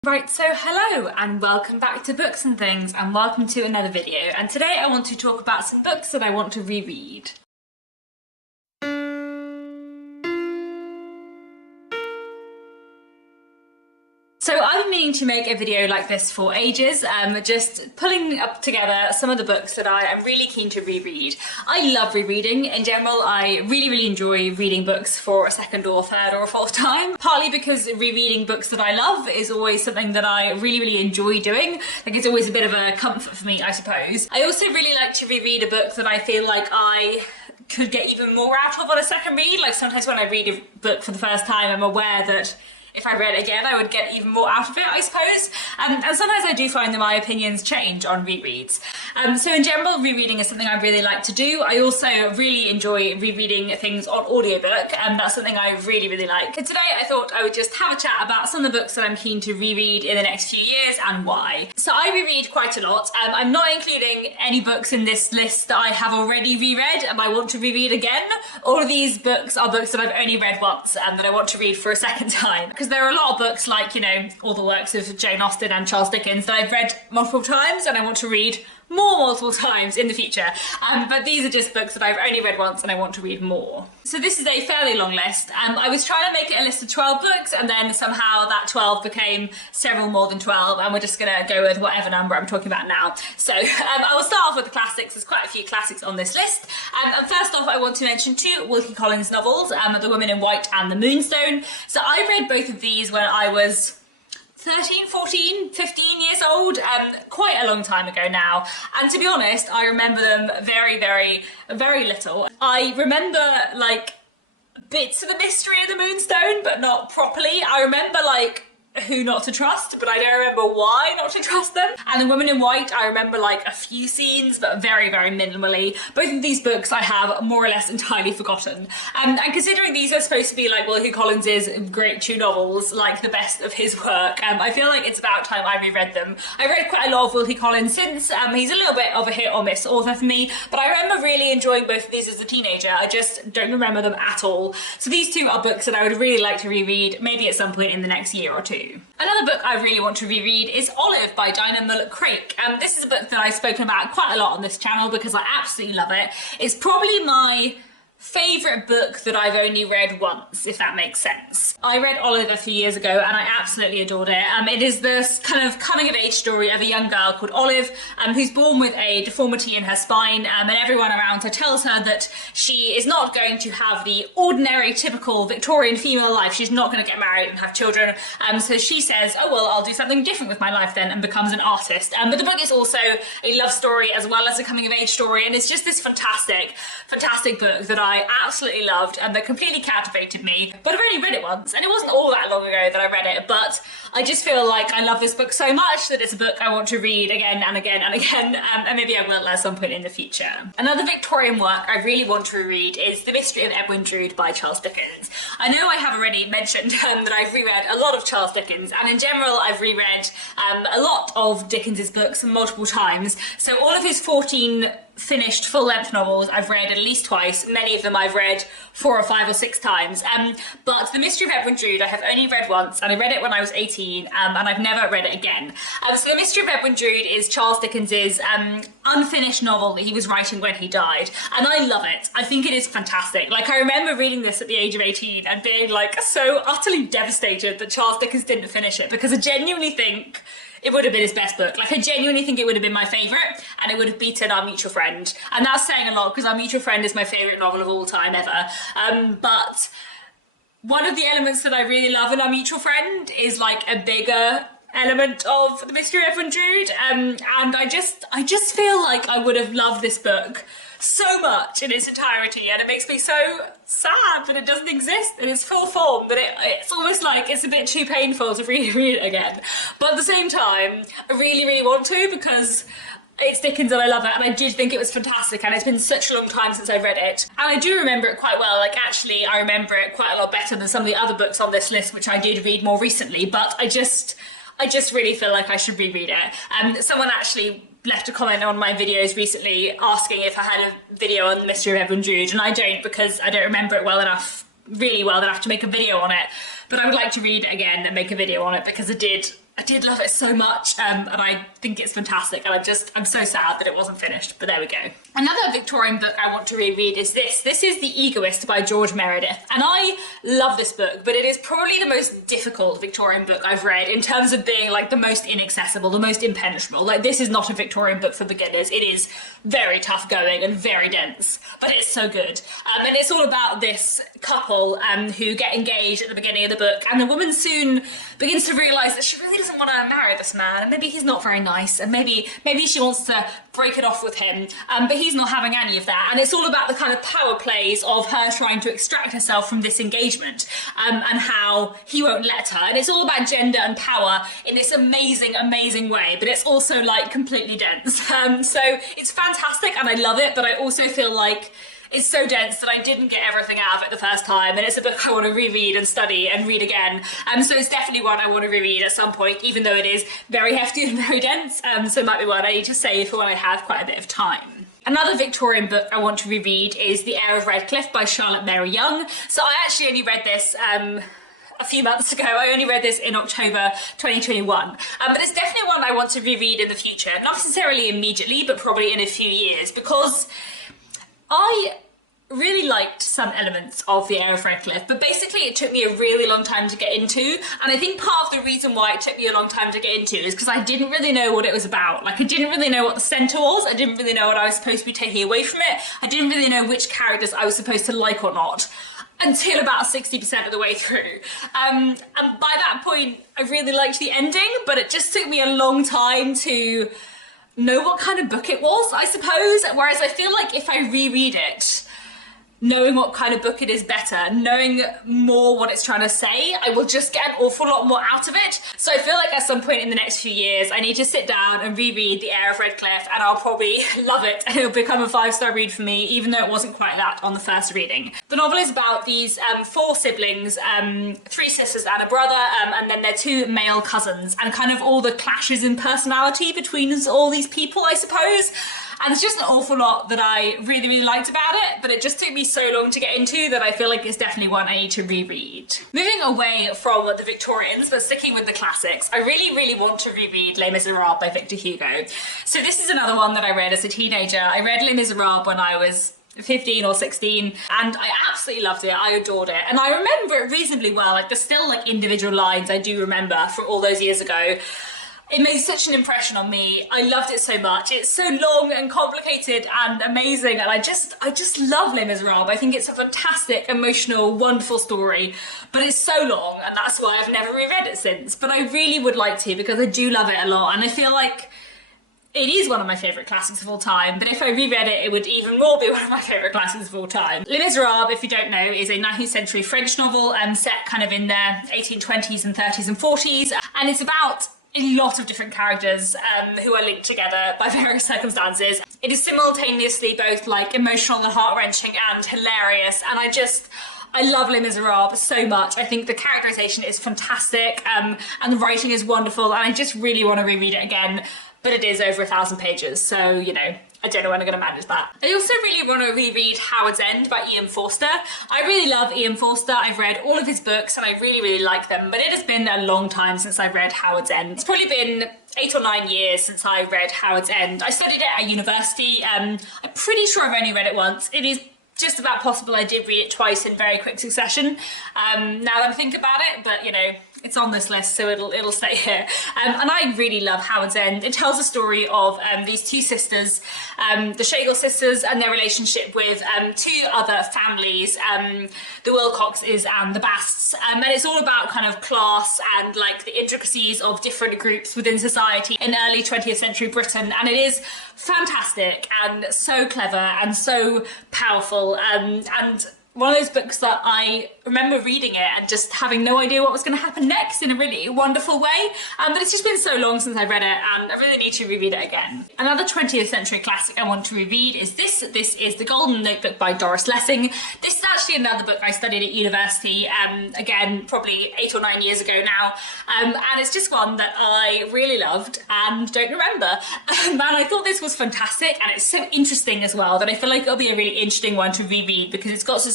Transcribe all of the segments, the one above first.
Right, so hello and welcome back to Books and Things and welcome to another video, and today I want to talk about some books that I want to reread. So I've been meaning to make a video like this for ages, just pulling up together some of the books that I am really keen to reread. I love rereading in general. I really enjoy reading books for a second or third or a fourth time, partly because rereading books that I love is always something that I really enjoy doing. Like, it's always a bit of a comfort for me, I suppose. I also really like to reread a book that I feel like I could get even more out of on a second read. Like, sometimes when I read a book for the first time, I'm aware that if I read it again, I would get even more out of it, I suppose. And sometimes I do find that my opinions change on rereads. So in general, rereading is something I really like to do. I also really enjoy rereading things on audiobook, and that's something I really like. And today I thought I would just have a chat about some of the books that I'm keen to reread in the next few years and why. So I reread quite a lot. I'm not including any books in this list that I have already reread and I want to reread again. All of these books are books that I've only read once and that I want to read for a second time. Because there are a lot of books like, you know, all the works of Jane Austen and Charles Dickens that I've read multiple times and I want to read more multiple times in the future. But these are just books that I've only read once and I want to read more. So this is a fairly long list. I was trying to make it a list of 12 books and then somehow that 12 became several more than 12, and we're just gonna go with whatever number I'm talking about now. So I will start off with the classics. There's quite a few classics on this list. And first off, I want to mention two Wilkie Collins novels, The Woman in White and The Moonstone. So I read both of these when I was 13, 14, 15 years old, quite a long time ago now. And to be honest, I remember them very little. I remember like bits of the mystery of the Moonstone, but not properly. I remember like who not to trust, but I don't remember why not to trust them. And The Woman in White, I remember like a few scenes, but very minimally. Both of these books I have more or less entirely forgotten. And considering these are supposed to be like Wilkie Collins's great two novels, like the best of his work, I feel like it's about time I reread them. I read quite a lot of Wilkie Collins since. He's a little bit of a hit or miss author for me, but I remember really enjoying both of these as a teenager. I just don't remember them at all. So these two are books that I would really like to reread, maybe at some point in the next year or two. Another book I really want to reread is Olive by Dinah Mulock-Craik. This is a book that I've spoken about quite a lot on this channel because I absolutely love it. It's probably my favourite book that I've only read once, if that makes sense. I read Olive a few years ago and I absolutely adored it. It is this kind of coming-of-age story of a young girl called Olive who's born with a deformity in her spine, and everyone around her tells her that she is not going to have the ordinary, typical Victorian female life. She's not going to get married and have children. So she says, oh well, I'll do something different with my life then, and becomes an artist. But the book is also a love story as well as a coming-of-age story, and it's just this fantastic book that I absolutely loved and that completely captivated me. But I've only read it once, and it wasn't all that long ago that I read it, but I just feel like I love this book so much that it's a book I want to read again and again and again, and maybe I will at some point in the future. Another Victorian work I really want to reread is The Mystery of Edwin Drood by Charles Dickens. I know I have already mentioned that I've reread a lot of Charles Dickens, and in general I've reread a lot of Dickens's books multiple times. So all of his 14 finished full-length novels I've read at least twice. Many of them I've read 4 or 5 or 6 times. But The Mystery of Edwin Drood I have only read once, and I read it when I was 18, and I've never read it again. So The Mystery of Edwin Drood is Charles Dickens's unfinished novel that he was writing when he died, and I love it. I think it is fantastic. Like, I remember reading this at the age of 18 and being like so utterly devastated that Charles Dickens didn't finish it, because I genuinely think it would have been his best book. Like, I genuinely think it would have been my favourite, and it would have beaten Our Mutual Friend. And that's saying a lot, because Our Mutual Friend is my favourite novel of all time ever. But one of the elements that I really love in Our Mutual Friend is like a bigger element of The Mystery of Edwin Drood. And I just feel like I would have loved this book so much in its entirety, and it makes me so sad that it doesn't exist in its full form, that it's almost like it's a bit too painful to read it again. But at the same time, I really want to, because it's Dickens and I love it, and I did think it was fantastic, and it's been such a long time since I read it. And I do remember it quite well. Like, actually, I remember it quite a lot better than some of the other books on this list, which I did read more recently, but I just really feel like I should reread it. Someone actually left a comment on my videos recently asking if I had a video on The Mystery of Edwin Drood, and I don't, because I don't remember it really well enough to make a video on it. But I would like to read it again and make a video on it, because I did I did love it so much, and I think it's fantastic, and I'm so sad that it wasn't finished, but there we go. Another Victorian book I want to reread is this. This is The Egoist by George Meredith, and I love this book, but it is probably the most difficult Victorian book I've read in terms of being like the most inaccessible, the most impenetrable. Like, this is not a Victorian book for beginners. It is very tough going and very dense, but it's so good. And it's all about this couple who get engaged at the beginning of the book, and the woman soon begins to realise that she really doesn't want to marry this man, and maybe he's not very nice, and maybe she wants to break it off with him, but he's not having any of that. And it's all about the kind of power plays of her trying to extract herself from this engagement, and how he won't let her. And it's all about gender and power in this amazing, amazing way, but it's also like completely dense. So it's fantastic and I love it, but I also feel like it's so dense that I didn't get everything out of it the first time, and it's a book I want to reread and study and read again. So it's definitely one I want to reread at some point, even though it is very hefty and very dense. So it might be one I need to save for when I have quite a bit of time. Another Victorian book I want to reread is The Heir of Redcliffe by Charlotte Mary Young. So I actually only read this a few months ago. I only read this in October 2021, but it's definitely one I want to reread in the future, not necessarily immediately, but probably in a few years, because I really liked some elements of The Heir of Redcliffe, but basically it took me a really long time to get into, and I think part of the reason why it took me a long time to get into is because I didn't really know what it was about. Like, I didn't really know what the centre was, I didn't really know what I was supposed to be taking away from it, I didn't really know which characters I was supposed to like or not, until about 60% of the way through. And by that point, I really liked the ending, but it just took me a long time to know what kind of book it was, I suppose. Whereas I feel like if I reread it, knowing what kind of book it is better, knowing more what it's trying to say, I will just get an awful lot more out of it. So I feel like at some point in the next few years, I need to sit down and reread The Heir of Redcliffe, and I'll probably love it, and it'll become a 5-star read for me, even though it wasn't quite that on the first reading. The novel is about these 4 siblings, 3 sisters and a brother, and then their 2 male cousins, and kind of all the clashes in personality between all these people, I suppose. And there's just an awful lot that I really, really liked about it, but it just took me so long to get into that I feel like it's definitely one I need to reread. Moving away from the Victorians, but sticking with the classics, I really, really want to reread Les Miserables by Victor Hugo. So this is another one that I read as a teenager. I read Les Miserables when I was 15 or 16, and I absolutely loved it. I adored it, and I remember it reasonably well. Like, there's still like individual lines I do remember from all those years ago. It made such an impression on me. I loved it so much. It's so long and complicated and amazing, and I just love Les Miserables. I think it's a fantastic, emotional, wonderful story, but it's so long, and that's why I've never reread it since. But I really would like to, because I do love it a lot, and I feel like it is one of my favourite classics of all time, but if I reread it, it would even more be one of my favourite classics of all time. Les Miserables, if you don't know, is a 19th century French novel set kind of in the 1820s and 30s and 40s, and it's about a lot of different characters who are linked together by various circumstances. It is simultaneously both like emotional and heart-wrenching and hilarious, and I love Les Miserables so much. I think the characterization is fantastic, and the writing is wonderful, and I just really want to reread it again, but it is over 1,000 pages, so, you know, I don't know when I'm going to manage that. I also really want to reread Howard's End by Ian Forster. I really love Ian Forster. I've read all of his books and I really, really like them, but it has been a long time since I've read Howard's End. It's probably been 8 or 9 years since I read Howard's End. I studied it at university. I'm pretty sure I've only read it once. It is just about possible I did read it twice in very quick succession, now that I think about it, but you know, it's on this list, so it'll stay here. And I really love Howard's End. It tells the story of these 2 sisters, the Schlegel sisters, and their relationship with 2 other families, the Wilcoxes and the Basts. And it's all about kind of class and like the intricacies of different groups within society in early 20th century Britain. And it is fantastic and so clever and so powerful, and one of those books that I remember reading it and just having no idea what was going to happen next in a really wonderful way. But it's just been so long since I read it, and I really need to reread it again. Another 20th century classic I want to reread is this. This is The Golden Notebook by Doris Lessing. This is actually another book I studied at university, again, probably 8 or 9 years ago now. And it's just one that I really loved and don't remember. And I thought this was fantastic, and it's so interesting as well that I feel like it'll be a really interesting one to reread because it's got such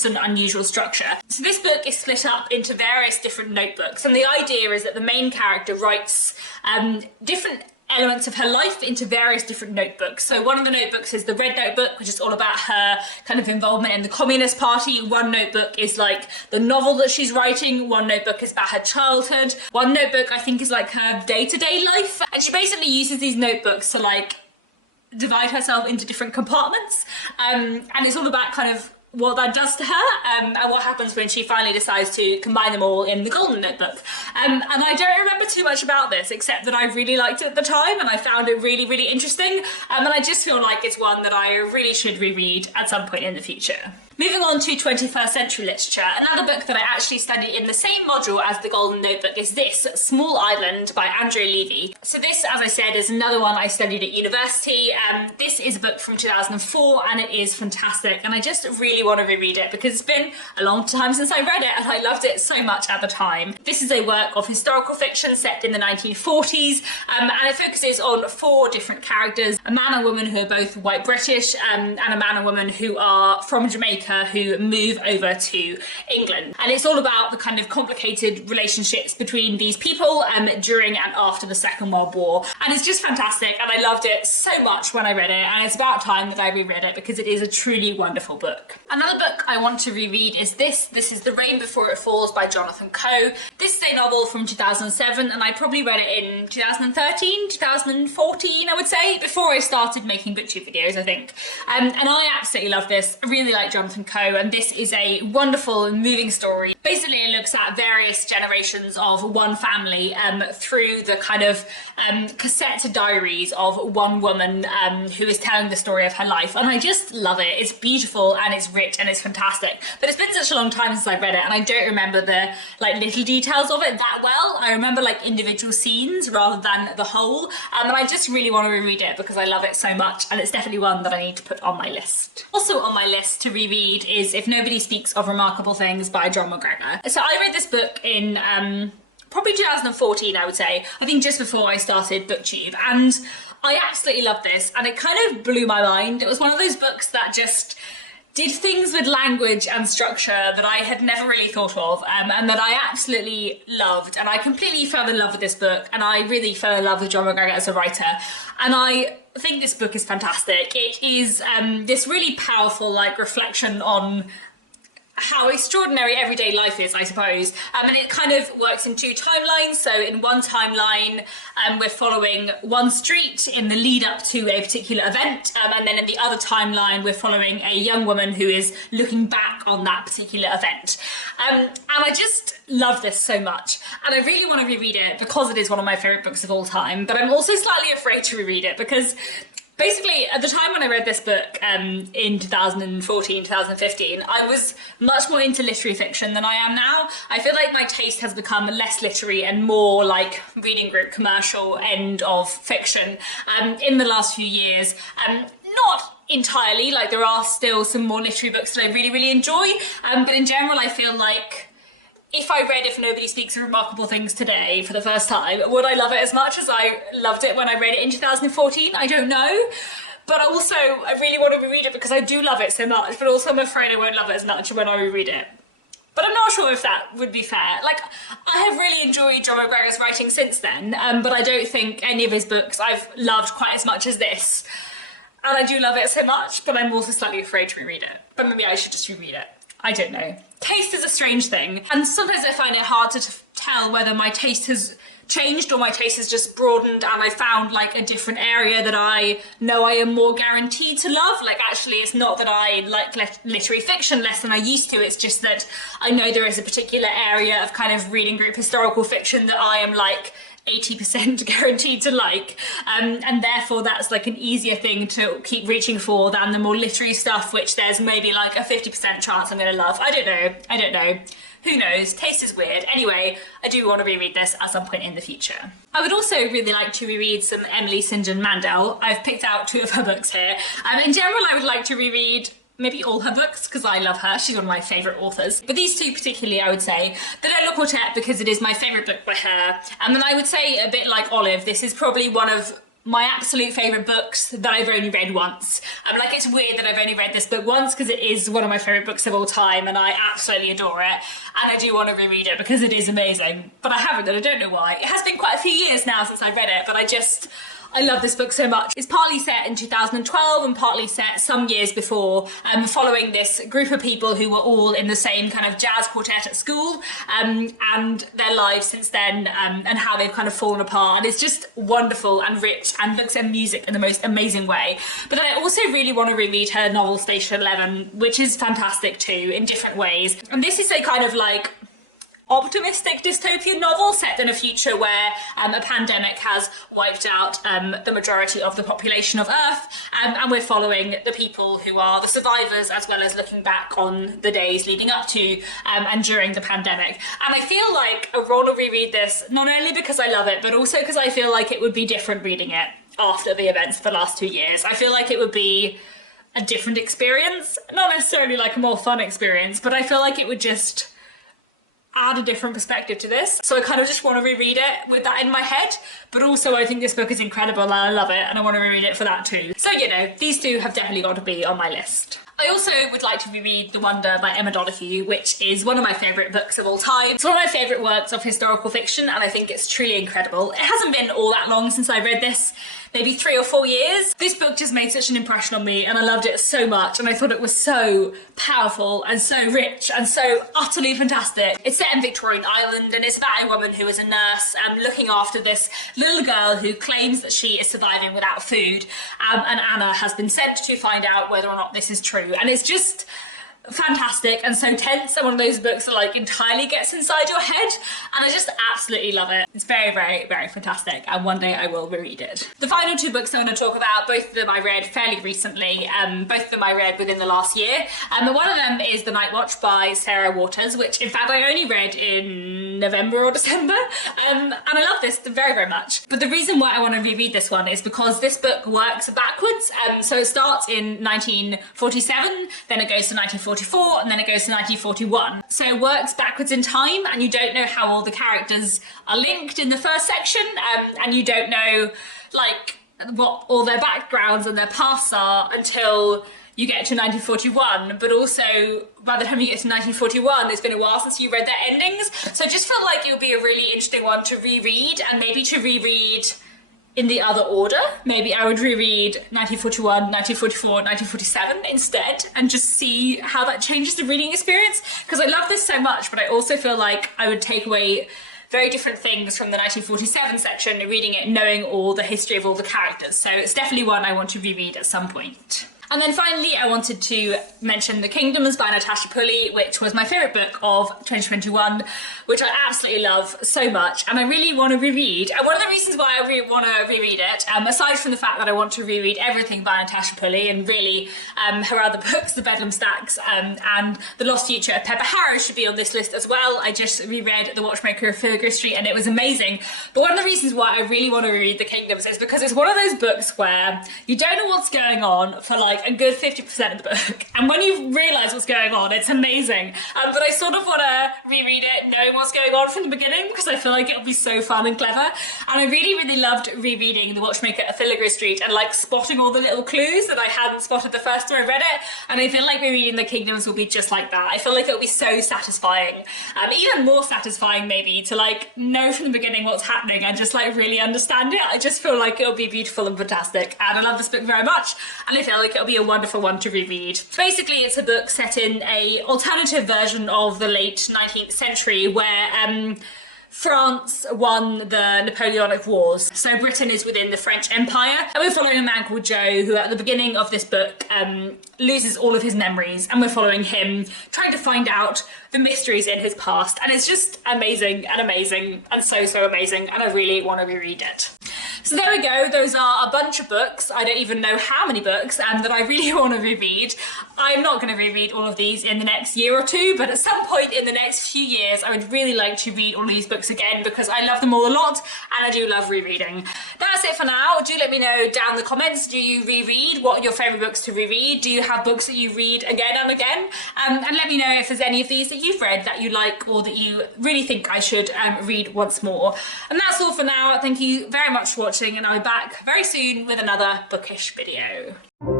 an unusual structure. So this book is split up into various different notebooks, and the idea is that the main character writes different elements of her life into various different notebooks. So one of the notebooks is the Red Notebook, which is all about her kind of involvement in the Communist Party. One notebook is like the novel that she's writing. One notebook is about her childhood. One notebook, I think, is like her day-to-day life. And she basically uses these notebooks to like divide herself into different compartments. And it's all about kind of what that does to her, and what happens when she finally decides to combine them all in the Golden Notebook. And I don't remember too much about this, except that I really liked it at the time, and I found it really, really interesting. And I just feel like it's one that I really should reread at some point in the future. Moving on to 21st century literature, another book that I actually study in the same module as the Golden Notebook is this, Small Island by Andrea Levy. So this, as I said, is another one I studied at university. This is a book from 2004 and it is fantastic, and I just really want to reread it because it's been a long time since I read it and I loved it so much at the time. This is a work of historical fiction set in the 1940s, and it focuses on 4 different characters, a man and woman who are both white British, and a man and woman who are from Jamaica who move over to England. And it's all about the kind of complicated relationships between these people during and after the Second World War. And it's just fantastic, and I loved it so much when I read it, and it's about time that I reread it because it is a truly wonderful book. Another book I want to reread is this. This is The Rain Before It Falls by Jonathan Coe. This is a novel from 2007, and I probably read it in 2013, 2014, I would say, before I started making booktube videos, I think. And I absolutely love this. I really like Jonathan Coe, and this is a wonderful and moving story. Basically, it looks at various generations of one family through the kind of cassette diaries of one woman who is telling the story of her life, and I just love it. It's beautiful and it's rich and it's fantastic, but it's been such a long time since I've read it, and I don't remember the like little details of it that well. I remember like individual scenes rather than the whole, and I just really want to reread it because I love it so much, and it's definitely one that I need to put on my list. Also on my list to reread is If Nobody Speaks of Remarkable Things by John McGregor. So I read this book in probably 2014, I would say, I think just before I started booktube, and I absolutely loved this, and it kind of blew my mind. It was one of those books that just did things with language and structure that I had never really thought of, and that I absolutely loved, and I completely fell in love with this book, and I really fell in love with John McGregor as a writer, and I think this book is fantastic. It is this really powerful like reflection on how extraordinary everyday life is, I suppose. And it kind of works in 2 timelines. So in one timeline, we're following one street in the lead up to a particular event. And then in the other timeline, we're following a young woman who is looking back on that particular event. And I just love this so much. And I really want to reread it because it is one of my favourite books of all time. But I'm also slightly afraid to reread it because basically, at the time when I read this book in 2014, 2015, I was much more into literary fiction than I am now. I feel like my taste has become less literary and more like reading group commercial end of fiction in the last few years. Not entirely, like there are still some more literary books that I really, really enjoy, but in general I feel like if I read If Nobody Speaks of Remarkable Things today for the first time, would I love it as much as I loved it when I read it in 2014? I don't know. But also, I really want to reread it because I do love it so much, but also I'm afraid I won't love it as much when I reread it. But I'm not sure if that would be fair. Like, I have really enjoyed John McGregor's writing since then, but I don't think any of his books I've loved quite as much as this. And I do love it so much, but I'm also slightly afraid to reread it. But maybe I should just reread it. I don't know. Taste is a strange thing, and sometimes I find it hard to tell whether my taste has changed or my taste has just broadened and I found like a different area that I know I am more guaranteed to love. Like actually it's not that I like literary fiction less than I used to, it's just that I know there is a particular area of kind of reading group historical fiction that I am like 80% guaranteed to like, and therefore that's like an easier thing to keep reaching for than the more literary stuff which there's maybe like a 50% chance I'm gonna love. I don't know. Who knows? Taste is weird. Anyway, I do want to reread this at some point in the future. I would also really like to reread some Emily St. John Mandel. I've picked out 2 of her books here. In general, I would like to reread maybe all her books because I love her. She's one of my favourite authors. But these 2 particularly, I would say. The Notebook Quartet because it is my favourite book by her. And then I would say, a bit like Olive, this is probably one of my absolute favourite books that I've only read once. Like, it's weird that I've only read this book once because it is one of my favourite books of all time and I absolutely adore it. And I do want to reread it because it is amazing. But I haven't, and I don't know why. It has been quite a few years now since I read it, but I love this book so much. It's partly set in 2012 and partly set some years before, following this group of people who were all in the same kind of jazz quartet at school, and their lives since then, and how they've kind of fallen apart. And it's just wonderful and rich and looks at music in the most amazing way. But then I also really want to reread her novel Station 11, which is fantastic too, in different ways. And this is a kind of like optimistic dystopian novel set in a future where a pandemic has wiped out the majority of the population of Earth, and we're following the people who are the survivors as well as looking back on the days leading up to and during the pandemic. And I feel like I want to reread this not only because I love it, but also because I feel like it would be different reading it after the events of the last 2 years. I feel like it would be a different experience, not necessarily like a more fun experience, but I feel like it would just add a different perspective to this. So I kind of just want to reread it with that in my head, but also I think this book is incredible and I love it and I want to reread it for that too. So, you know, these two have definitely got to be on my list. I also would like to reread The Wonder by Emma Donoghue, which is one of my favourite books of all time. It's one of my favourite works of historical fiction and I think it's truly incredible. It hasn't been all that long since I read this, maybe 3 or 4 years. This book just made such an impression on me and I loved it so much and I thought it was so powerful and so rich and so utterly fantastic. It's set in Victorian Ireland and it's about a woman who is a nurse looking after this little girl who claims that she is surviving without food, and Anna has been sent to find out whether or not this is true. And it's just fantastic and so tense, and one of those books that like entirely gets inside your head, and I just absolutely love it. It's very, very, very fantastic, and one day I will reread it. The final 2 books I'm going to talk about, both of them I read fairly recently, both of them I read within the last year. One of them is The Night Watch by Sarah Waters, which in fact I only read in November or December, and I love this very, very much. But the reason why I want to reread this one is because this book works backwards. So it starts in 1947, then it goes to 1944, and then it goes to 1941. So it works backwards in time, and you don't know how all the characters are linked in the first section, and you don't know like what all their backgrounds and their paths are until you get to 1941, but also by the time you get to 1941, it's been a while since you read their endings. So I just felt like it would be a really interesting one to reread, and maybe to reread in the other order. Maybe I would reread 1941, 1944, 1947 instead, and just see how that changes the reading experience. Because I love this so much, but I also feel like I would take away very different things from the 1947 section, reading it knowing all the history of all the characters. So it's definitely one I want to reread at some point. And then finally, I wanted to mention The Kingdoms by Natasha Pulley, which was my favourite book of 2021, which I absolutely love so much, and I really want to reread. And one of the reasons why I really want to reread it, aside from the fact that I want to reread everything by Natasha Pulley, and really her other books, The Bedlam Stacks and The Lost Future of Pepper Harris should be on this list as well. I just reread The Watchmaker of Filigree Street and it was amazing. But one of the reasons why I really want to reread The Kingdoms is because it's one of those books where you don't know what's going on for like a good 50% of the book, and when you realise what's going on, it's amazing. But I sort of want to reread it knowing what's going on from the beginning, because I feel like it'll be so fun and clever. And I really, really loved rereading The Watchmaker at Filigree Street and like spotting all the little clues that I hadn't spotted the first time I read it. And I feel like rereading The Kingdoms will be just like that. I feel like it'll be so satisfying, even more satisfying maybe, to like know from the beginning what's happening and just like really understand it. I just feel like it'll be beautiful and fantastic, and I love this book very much, and I feel like it'll be a wonderful one to reread. Basically, it's a book set in a alternative version of the late 19th century where France won the Napoleonic Wars. So Britain is within the French Empire, and we're following a man called Joe who at the beginning of this book loses all of his memories, and we're following him trying to find out the mysteries in his past. And it's just amazing and so amazing, and I really want to reread it. So there we go, those are a bunch of books. I don't even know how many books that I really want to reread. I'm not going to reread all of these in the next year or two, but at some point in the next few years, I would really like to read all of these books again because I love them all a lot and I do love rereading. That's it for now. Do let me know down in the comments, do you reread? What are your favourite books to reread? Do you have books that you read again and again? And let me know if there's any of these that you've read that you like or that you really think I should read once more. And that's all for now. Thank you very much for watching. watching, and I'll be back very soon with another bookish video.